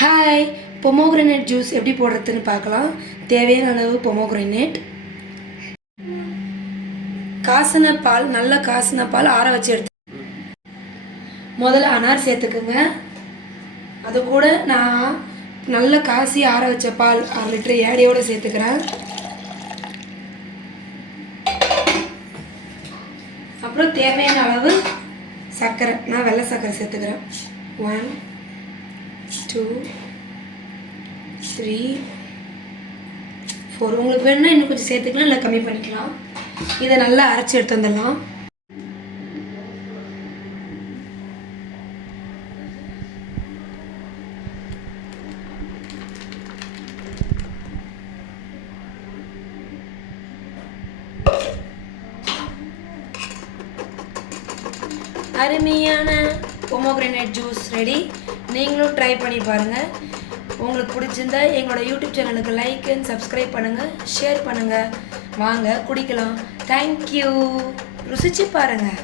Hi, pomegranate juice எப்படி போடுறதுன்னு பார்க்கலாம். தேவையான அளவு பொமோகிரனேட், காசின பால், நல்ல காசின பால் ஆற வச்சு எடுத்து முதல்ல அனார் சேர்த்துக்குங்க. அது கூட நான் நல்ல காசி ஆற வச்ச பால் 1/2 லிட்டர் ஏடையோடு சேர்த்துக்கிறேன். அப்புறம் தேவையான அளவு சர்க்கரை, நான் வெள்ளை சர்க்கரை சேர்த்துக்கிறேன். 1 2 3 4. உங்களுக்கு வேணும்னா இன்னும் கொஞ்சம் சேர்த்துக்கலாம், இல்லை கம்மி பண்ணிக்கலாம். இதை நல்லா அரைச்சி எடுத்து வந்துடலாம். அருமையான பொமோகிரனேட் ஜூஸ் ரெடி. நீங்களும் ட்ரை பண்ணி பாருங்கள். உங்களுக்கு பிடிச்சிருந்தா எங்களோட யூடியூப் சேனலுக்கு லைக் அண்ட் சப்ஸ்கிரைப் பண்ணுங்கள், ஷேர் பண்ணுங்கள். வாங்க குடிக்கலாம். தேங்க்யூ. ருசிச்சு பாருங்கள்.